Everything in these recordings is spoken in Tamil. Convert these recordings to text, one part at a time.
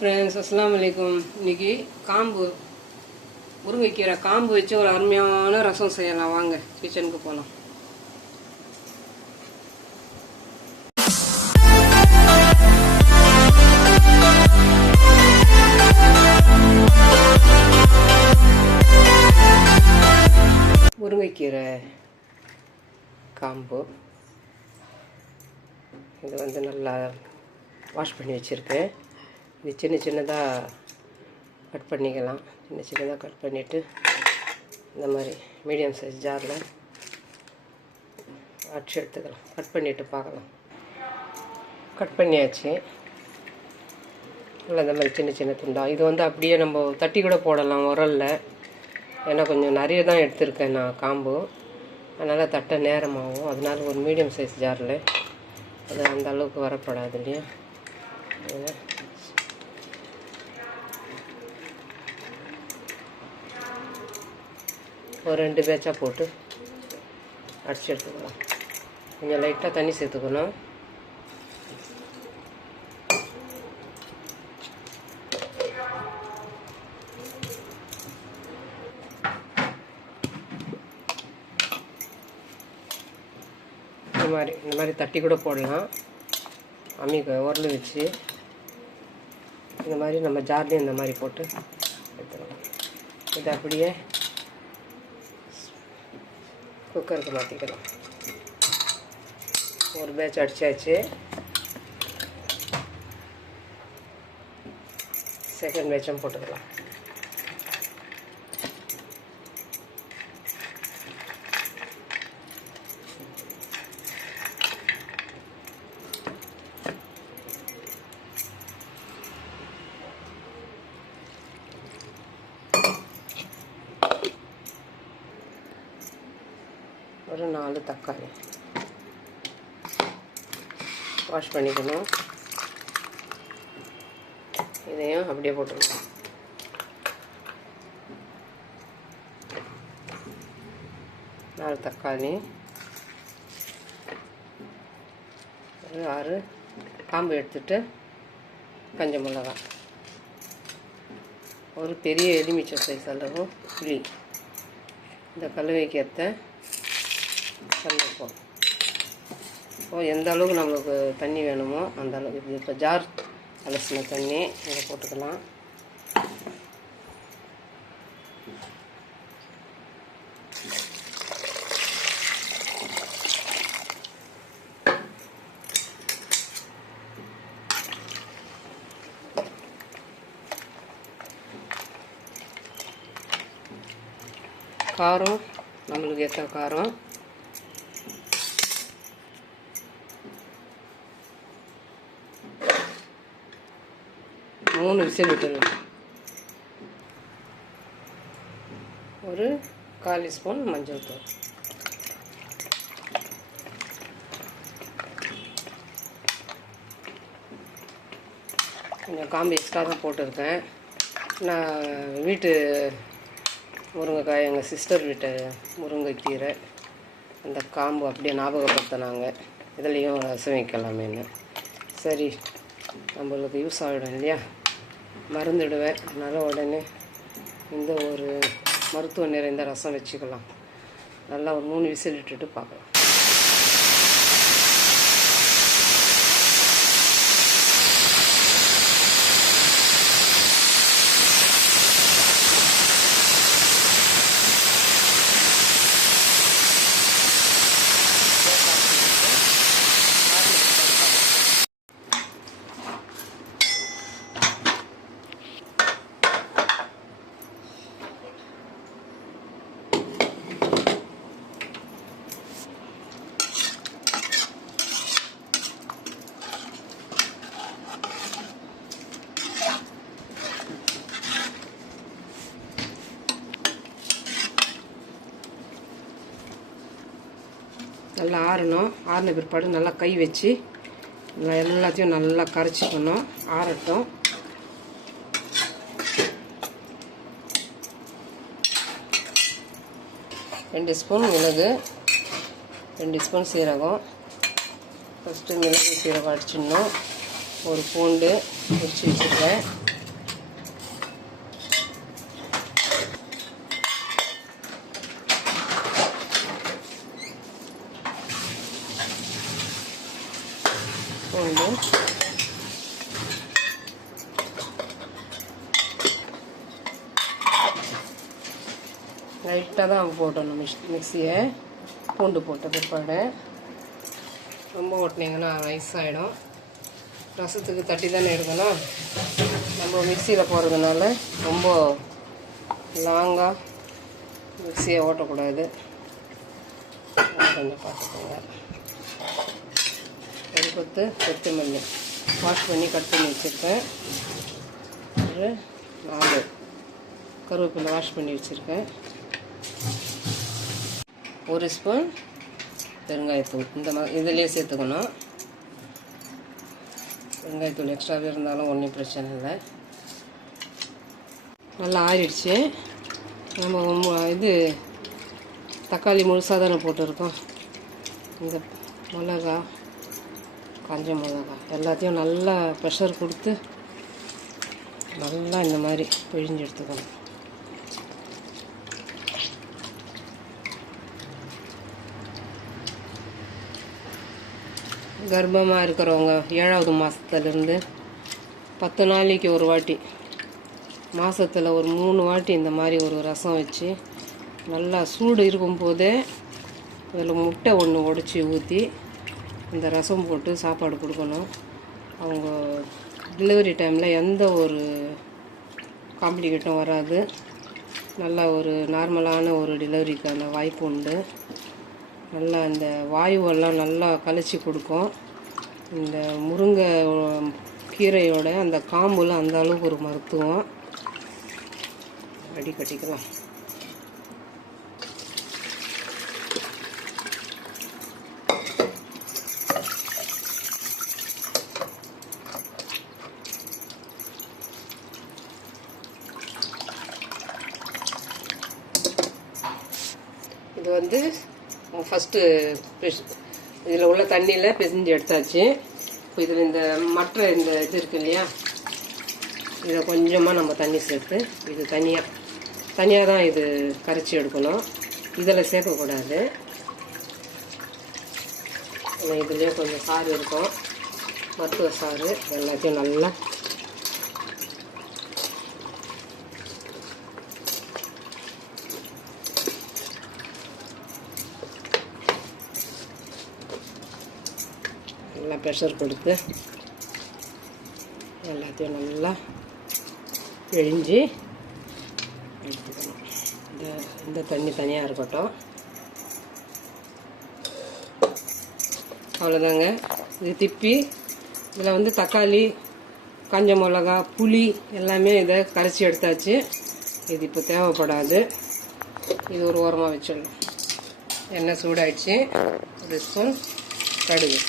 ஃப்ரெண்ட்ஸ், அஸ்ஸலாமு அலைக்கும். இன்றைக்கி முருங்கைக்கீரை காம்பு வச்சு ஒரு அருமையான ரசம் செய்யலாம். வாங்க கிச்சனுக்கு போகலாம். முருங்கைக்கீரை காம்பு இது நல்லா வாஷ் பண்ணி வச்சுருக்கேன். இது சின்ன சின்னதாக கட் பண்ணிக்கலாம். சின்ன சின்னதாக கட் பண்ணிவிட்டு இந்த மாதிரி மீடியம் சைஸ் ஜாரில் அடிச்சு எடுத்துக்கலாம். கட் பண்ணிவிட்டு பார்க்கலாம். கட் பண்ணியாச்சு. இல்லை இந்த மாதிரி சின்ன சின்ன துண்டா. இது அப்படியே நம்ம தட்டி கூட போடலாம் உரலில். ஏன்னா கொஞ்சம் நிறைய தான் எடுத்திருக்கேன் நான் காம்பு, அதனால் தட்ட நேரமாகும். அதனால் ஒரு மீடியம் சைஸ் ஜாரில், அது அந்த அளவுக்கு வரப்படாது இல்லையா. ஒரு 2 பேட்சாக போட்டு அடிச்சு எடுத்துக்கலாம். கொஞ்சம் லைட்டாக தண்ணி சேர்த்துக்கணும். இந்த மாதிரி தட்டி கூட போடலாம். உரல் வச்சு இந்த மாதிரி நம்ம ஜார்லேயும் இந்த மாதிரி போட்டு எடுத்துக்கலாம். இது அப்படியே குக்கருக்கு மாற்றிக்கலாம். ஒரு பேட்ச் அடித்தாச்சு. செகண்ட் பேட்சும் போட்டுக்கலாம். ஒரு 4 தக்காளி வாஷ் பண்ணிக்கணும். இதையும் அப்படியே போட்டுருக்கோம். நாலு தக்காளி, ஒரு 6 காம்பு எடுத்துட்டு கஞ்ச மிளகாய், ஒரு பெரிய எலுமிச்சை சைஸ் அளவு புளி, இந்த கல்லுவைக்கு ஏற்ற கல்லுப்போம். எந்த அளவுக்கு நம்மளுக்கு தண்ணி வேணுமோ அந்த அளவுக்கு. இப்போ ஜார் அலசின தண்ணி இதை போட்டுக்கலாம். காரம் நம்மளுக்கு ஏற்ற காரம். மூணு விசில் விட்டுடலாம். ஒரு 1/4 ஸ்பூன் மஞ்சள் தூள், கொஞ்சம் காம்பு எக்ஸ்ட்ரா தான் போட்டிருக்கேன். நான் வீட்டு முருங்கைக்காய், எங்கள் சிஸ்டர் வீட்டு முருங்கைக்கீரை, அந்த காம்பு அப்படியே ஞாபகப்படுத்தினாங்க, இதுலேயும் ரசம் வைக்கலாமேன்னு. சரி, நம்மளுக்கு யூஸ் ஆகிடும் இல்லையா, மறந்துடுவேன். அதனால் உடனே இந்த ஒரு மருத்துவ நிறைந்த ரசம் வச்சுக்கலாம். நல்லா ஒரு 3 விசில் விட்டுட்டு பார்க்கலாம். நல்லா ஆறணும். ஆறின பிற்பாடு நல்லா கை வச்சு எல்லாத்தையும் நல்லா கரைச்சிக்கணும். ஆறட்டும். ரெண்டு ஸ்பூன் மிளகு, 2 ஸ்பூன் சீரகம். ஃபஸ்ட்டு மிளகு சீரகம் அடிச்சிடணும். ஒரு பூண்டு உரிச்சு வச்சுருக்கேன். ஸ்பூன். லைட்டாக தான் போட்டணும் மிக்சியை, பூண்டு போட்ட பிற்பாடு. ரொம்ப ஓட்டினீங்கன்னா நைஸ் ஆகிடும். ரசத்துக்கு தட்டி தானே எடுக்கணும். நம்ம மிக்சியில் போடுறதுனால ரொம்ப லாங்காக மிக்சியை ஓட்டக்கூடாது. கொஞ்சம் பார்த்துக்கோங்க. ஒரு கொத்து கொத்தமல்லி வாஷ் பண்ணி கட் பண்ணி வச்சுருக்கேன். ஒரு 4 கருவேப்பிலை வாஷ் பண்ணி வச்சுருக்கேன். 1 ஸ்பூன் பெருங்காயத்தூள் இதிலே சேர்த்துக்கணும். வெங்காயத்தூள் எக்ஸ்ட்ராவே இருந்தாலும் ஒன்றும் பிரச்சனை இல்லை. நல்லா ஆறிடுச்சு. நம்ம இது தக்காளி முழுசாக தானே போட்டிருக்கோம். இந்த மிளகா, காஞ்ச மிளகா எல்லாத்தையும் நல்லா ப்ரெஷர் கொடுத்து நல்லா இந்த மாதிரி பிழிஞ்சு எடுத்துக்கணும். கர்ப்பமாக இருக்கிறவங்க 7வது மாதத்துலேருந்து 10 நாளைக்கு ஒரு வாட்டி, மாதத்தில் ஒரு 3 வாட்டி இந்த மாதிரி ஒரு ரசம் வச்சு நல்லா சூடு இருக்கும்போதே அதில் முட்டை ஒன்று உடச்சி ஊற்றி இந்த ரசம் போட்டு சாப்பாடு கொடுக்கணும். அவங்க டெலிவரி டைமில் எந்த ஒரு காம்ப்ளிகேட்டும் வராது. நல்லா ஒரு நார்மலான ஒரு டெலிவரிக்கான வாய்ப்பு உண்டு. நல்லா இந்த வாயுவெல்லாம் நல்லா கழிச்சி கொடுக்கும். இந்த முருங்கை கீரையோட அந்த காம்புல அந்த அளவுக்கு ஒரு மருத்துவம். அடி கட்டிக்கலாம். இது வந்து ஃபஸ்ட்டு இதில் உள்ள தண்ணியில் பிசைஞ்சு எடுத்தாச்சு. இப்போ இதில் இந்த மற்ற இந்த இது இருக்கு இல்லையா, இதை கொஞ்சமாக நம்ம தண்ணி சேர்த்து இது தனியாக தான் இது கரைச்சி எடுக்கணும். இதில் சேர்க்கக்கூடாது. இதுலேயே கொஞ்சம் சாறு இருக்கும், மருத்துவ சாறு. எல்லாத்தையும் நல்லா ப்ரெஷர் கொடுத்து எல்லாத்தையும் நல்லா பிழிஞ்சு எடுத்துக்கணும். இந்த தண்ணி தனியாக இருக்கட்டும். அவ்வளோதாங்க. இது திப்பி இதில் வந்து தக்காளி, காஞ்ச மிளகா, புளி எல்லாமே இதை கரைச்சி எடுத்தாச்சு. இது இப்போ தேவைப்படாது. இது ஒரு ஓரமாக வச்சிடலாம். எண்ணெய் சூடாயிடுச்சு. 1 ஸ்பூன் கடுகு,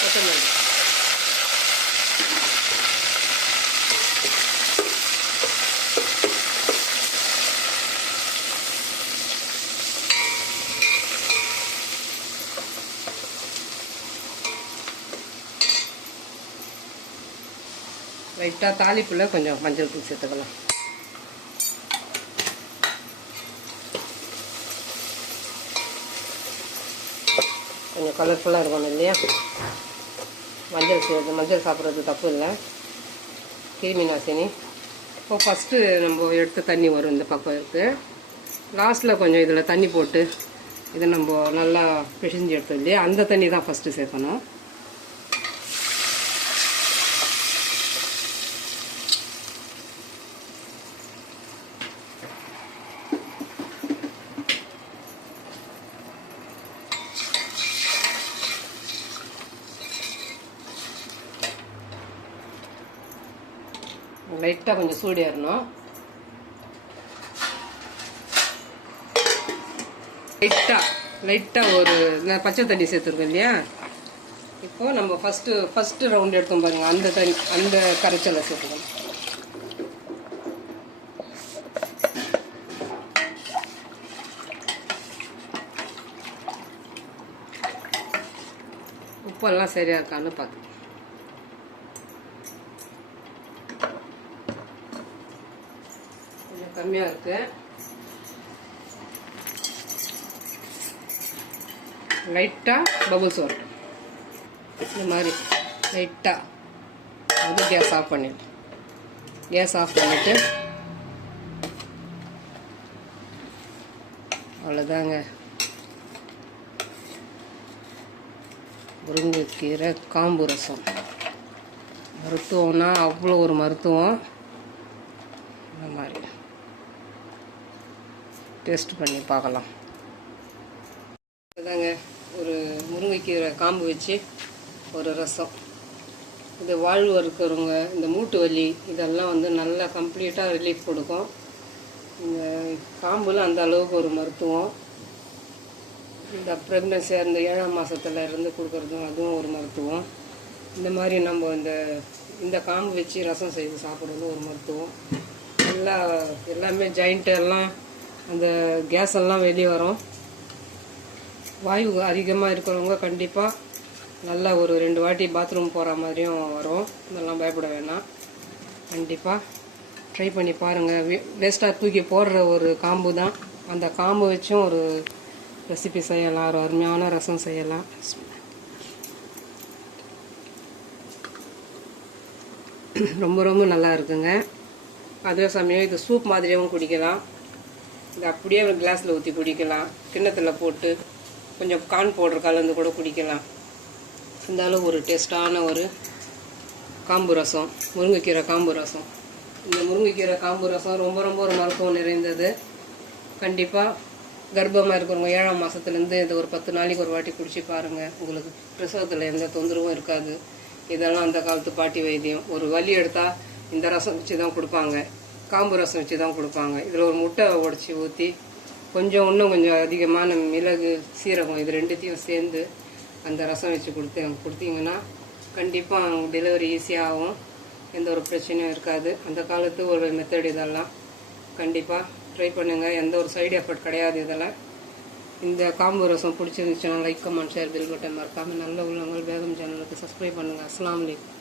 கொத்தமல்லி, லைட்டாக தாளிப்புல கொஞ்சம் மஞ்சள் தூள் சேர்த்துக்கலாம். கொஞ்சம் கலர்ஃபுல்லாக இருக்கணும் இல்லையா. மஞ்சள் சாப்பிட்றது தப்பு இல்லை, கிருமி நாசினி. இப்போ ஃபஸ்ட்டு நம்ம எடுத்து தண்ணி வரும் இந்த பக்கம் இருக்குது. லாஸ்ட்டில் கொஞ்சம் இதில் தண்ணி போட்டு இதை நம்ம நல்லா பிழிஞ்சு எடுத்தோம் இல்லையா, அந்த தண்ணி தான் ஃபஸ்ட்டு சேர்க்கணும். லைட்டாக கொஞ்சம் சூடு ஏறணும். லைட்டாக ஒரு பச்சை தண்ணி சேர்த்துருக்கோம் இல்லையா, இப்போ நம்ம ஃபஸ்ட்டு ரவுண்ட் எடுத்தோம் பாருங்கள், அந்த கரைச்சலை சேர்த்துக்கணும். உப்பெல்லாம் சரியாக இருக்கான்னு பார்த்து கொஞ்சம் கம்மியாக இருக்குது. லைட்டாக பபுள்ஸ் வரும். இந்த மாதிரி லைட்டாக வந்து கேஸ் ஆஃப் பண்ணிவிட்டு அவ்வளோதாங்க. முருங்கைக்கீரை காம்பு ரசம். மருத்துவம்னா அவ்வளோ ஒரு மருத்துவம். இந்த மாதிரி டேஸ்ட் பண்ணி பார்க்கலாம். அதாங்க ஒரு முருங்கைக்கீரை காம்பு வச்சு ஒரு ரசம். இது வாழ்வு இருக்கிறவங்க, இந்த மூட்டு வலி இதெல்லாம் வந்து நல்லா கம்ப்ளீட்டாக ரிலீஃப் கொடுக்கும். இந்த காம்புலாம் அந்த அளவுக்கு ஒரு மருத்துவம். இந்த ப்ரெக்னன்சியாக இருந்த 7ஆம் மாதத்தில் இருந்து கொடுக்குறதும் அதுவும் ஒரு மருத்துவம். இந்த மாதிரி நம்ம இந்த காம்பு வச்சு ரசம் செய்து சாப்பிட்றதும் ஒரு மருத்துவம். எல்லாமே ஜாயிண்ட்டு எல்லாம் அந்த கேஸ் எல்லாம் வெளியே வரும். வாயு அதிகமாக இருக்கிறவங்க கண்டிப்பாக நல்லா ஒரு 2 வாட்டி பாத்ரூம் போகிற மாதிரியும் வரும். இதெல்லாம் பயப்பட வேணாம். கண்டிப்பாக ட்ரை பண்ணி பாருங்கள். வேஸ்ட்டாக தூக்கி போடுற ஒரு காம்பு தான். அந்த காம்பு வச்சும் ஒரு ரெசிபி செய்யலாம், ஒரு அருமையான ரசம் செய்யலாம். ரொம்ப ரொம்ப நல்லா இருக்குங்க. அதே சமயம் இது சூப் மாதிரியாகவும் குடிக்கலாம். இது அப்படியே ஒரு கிளாஸில் ஊற்றி குடிக்கலாம். கிண்ணத்தில் போட்டு கொஞ்சம் கார்ன் பவுடர் கலந்து கூட குடிக்கலாம். இருந்தாலும் ஒரு டேஸ்டான ஒரு காம்பு ரசம், முருங்கைக்கீரை காம்பு ரசம். இந்த முருங்கைக்கீரை காம்பு ரசம் ரொம்ப ரொம்ப ஒரு மருத்துவம் நிறைந்தது. கண்டிப்பாக கர்ப்பமாக இருக்கிறவங்க 7ஆம் மாதத்துலேருந்து இதை ஒரு 10 நாளைக்கு ஒரு வாட்டி குடிச்சு பாருங்கள். உங்களுக்கு பிரசவத்தில் எந்த தொந்தரவும் இருக்காது. இதெல்லாம் அந்த காலத்து பாட்டி வைத்தியம். ஒரு வலி எடுத்தால் இந்த ரசம் வச்சு தான் கொடுப்பாங்க, காம்பு ரசம் வச்சு தான் கொடுப்பாங்க. இதில் ஒரு முட்டை உடச்சி ஊற்றி இன்னும் கொஞ்சம் அதிகமான மிளகு, சீரகம் இது ரெண்டுத்தையும் சேர்ந்து அந்த ரசம் வச்சு கொடுத்தீங்கன்னா கண்டிப்பாக டெலிவரி ஈஸியாகவும் எந்த ஒரு பிரச்சனையும் இருக்காது. அந்த காலத்து ஒரு மெத்தட் இதெல்லாம். கண்டிப்பாக ட்ரை பண்ணுங்கள். எந்த ஒரு சைடு எஃபெக்ட் கிடையாது இதில். இந்த காம்பு ரசம் பிடிச்சிருந்துச்சுன்னா like, comment, share, bell button மறக்காமல் நல்ல உள்ளவங்கள் வேகம் சேனலுக்கு சப்ஸ்கிரைப் பண்ணுங்கள். அஸ்ஸலாமு அலைக்கும்.